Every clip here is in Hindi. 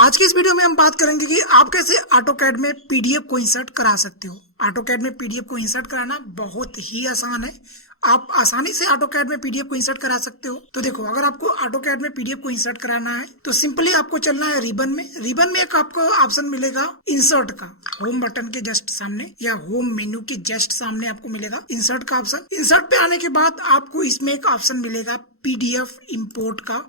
आज की इस वीडियो में हम बात करेंगे कि आप कैसे ऑटोकैड में पीडीएफ को इंसर्ट करा सकते हो। ऑटोकैड में पीडीएफ को इंसर्ट कराना बहुत ही आसान है। आप आसानी से ऑटोकैड में पीडीएफ को इंसर्ट करा सकते हो। तो देखो, अगर आपको ऑटोकैड में पीडीएफ को इंसर्ट कराना है तो सिंपली आपको चलना है रिबन में। रिबन में एक आपको ऑप्शन मिलेगा इंसर्ट का, होम बटन के जस्ट सामने या होम मेन्यू के जस्ट सामने आपको मिलेगा इंसर्ट का ऑप्शन। इंसर्ट पे आने के बाद आपको इसमें एक ऑप्शन मिलेगा पीडीएफ इंपोर्ट का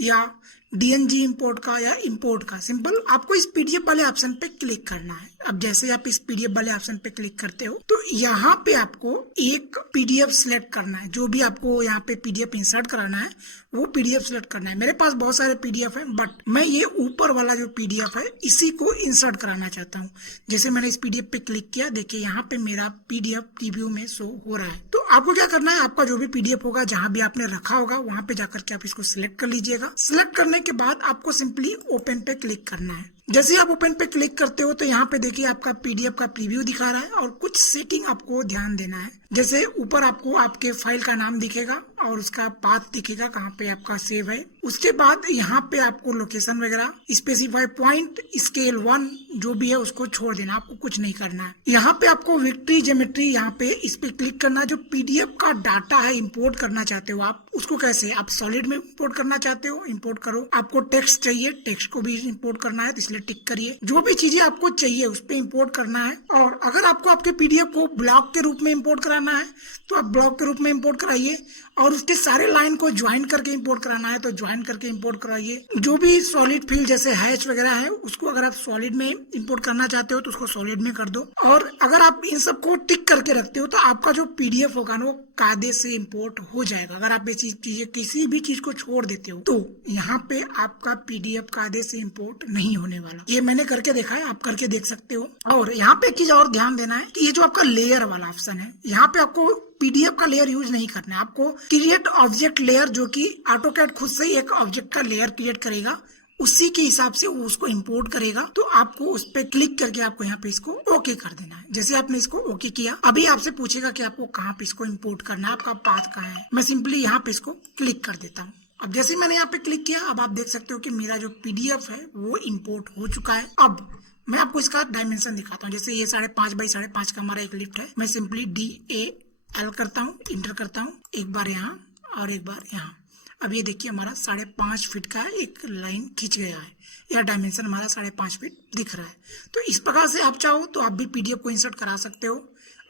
या डीएनजी इंपोर्ट का या इंपोर्ट का। सिंपल आपको इस पीडीएफ वाले ऑप्शन पे क्लिक करना है। अब जैसे आप इस पीडीएफ वाले ऑप्शन पे क्लिक करते हो तो यहाँ पे आपको एक पीडीएफ सिलेक्ट करना है। जो भी आपको यहाँ पे पीडीएफ इंसर्ट कराना है वो पीडीएफ सिलेक्ट करना है। मेरे पास बहुत सारे पीडीएफ हैं बट मैं ये ऊपर वाला जो पीडीएफ है इसी को इंसर्ट कराना चाहता हूँ। जैसे मैंने इस पीडीएफ पे क्लिक किया, देखिए यहाँ पे मेरा पीडीएफ प्रीव्यू में शो हो रहा है। तो आपको क्या करना है, आपका जो भी पीडीएफ होगा जहां भी आपने रखा होगा वहां पे जाकर के आप इसको सिलेक्ट कर लीजिएगा। सिलेक्ट करने के बाद आपको सिंपली ओपन पे क्लिक करना है। जैसे ही आप ओपन पे क्लिक करते हो तो यहाँ पे देखिए आपका पीडीएफ का प्रीव्यू दिखा रहा है और कुछ सेटिंग आपको ध्यान देना है। जैसे ऊपर आपको आपके फाइल का नाम दिखेगा और उसका पाथ दिखेगा कहाँ पे आपका सेव है। उसके बाद यहाँ पे आपको लोकेशन वगैरह, स्पेसिफाई पॉइंट, स्केल 1 जो भी है उसको छोड़ देना, आपको कुछ नहीं करना है। यहाँ पे आपको विक्ट्री ज्योमेट्री यहाँ पे इस पे क्लिक करना है। जो पीडीएफ का डाटा है इंपोर्ट करना चाहते हो आप, उसको कैसे, आप सॉलिड में इंपोर्ट करना चाहते हो इंपोर्ट करो। आपको टेक्स्ट चाहिए, टेक्स्ट को भी इंपोर्ट करना है तो इसलिए टिक करिए। जो भी चीजें आपको चाहिए उस पे इंपोर्ट करना है। और अगर आपको आपके पीडीएफ को ब्लॉक के रूप में इंपोर्ट कराना है तो आप ब्लॉक के रूप में इंपोर्ट कराइए। और उसके सारे लाइन को ज्वाइन करके इंपोर्ट कराना है तो ज्वाइन करके इंपोर्ट कराइए। जो भी सॉलिड फील्ड जैसे हैश वगैरह है उसको अगर आप सॉलिड में इंपोर्ट करना चाहते हो तो उसको सॉलिड में कर दो। और अगर आप इन सबको टिक करके रखते हो तो आपका जो पीडीएफ होगा ना वो कायदे से इंपोर्ट हो जाएगा। अगर आप ये चीजें किसी भी चीज को छोड़ देते हो तो यहाँ पे आपका पीडीएफ कायदे से इंपोर्ट नहीं होने वाला। ये मैंने करके देखा है, आप करके देख सकते हो। और यहाँ पे एक चीज और ध्यान देना है कि ये जो आपका लेयर वाला ऑप्शन है, यहाँ पे आपको पीडीएफ का लेयर यूज नहीं करना है। आपको क्रिएट ऑब्जेक्ट लेयर, जो कि ऑटोकैड खुद से ही एक ऑब्जेक्ट का लेयर क्रिएट करेगा, उसी के हिसाब से वो उसको इंपोर्ट करेगा। तो आपको उस पे क्लिक करके आपको यहाँ पे इसको ओके कर देना है। जैसे आपने इसको ओके किया, अभी आपसे पूछेगा कि आपको कहाँ पे इसको इंपोर्ट करना है, आपका पाथ कहाँ है। मैं सिंपली यहाँ पे इसको क्लिक कर देता हूँ। अब जैसे मैंने यहाँ पे क्लिक किया, अब आप देख सकते हो कि मेरा जो पीडीएफ है वो इंपोर्ट हो चुका है। अब मैं आपको इसका डायमेंशन दिखाता हूँ। जैसे ये 5.5 बाई 5.5 का हमारा एक लिफ्ट है। मैं सिंपली DAL करता हूँ, इंटर करता हूँ, एक बार यहाँ और एक बार यहाँ। अब ये देखिए हमारा 5.5 फीट का एक लाइन खींच गया है। यह डायमेंशन हमारा 5.5 फीट दिख रहा है। तो इस प्रकार से आप चाहो तो आप भी पीडीएफ को इंसर्ट करा सकते हो।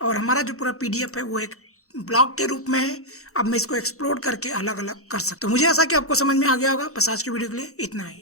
और हमारा जो पूरा पीडीएफ है वो एक ब्लॉक के रूप में है। अब मैं इसको एक्सप्लोर करके अलग अलग कर सकता हूँ। मुझे ऐसा कि आपको समझ में आ गया होगा। बस आज की वीडियो के लिए इतना ही।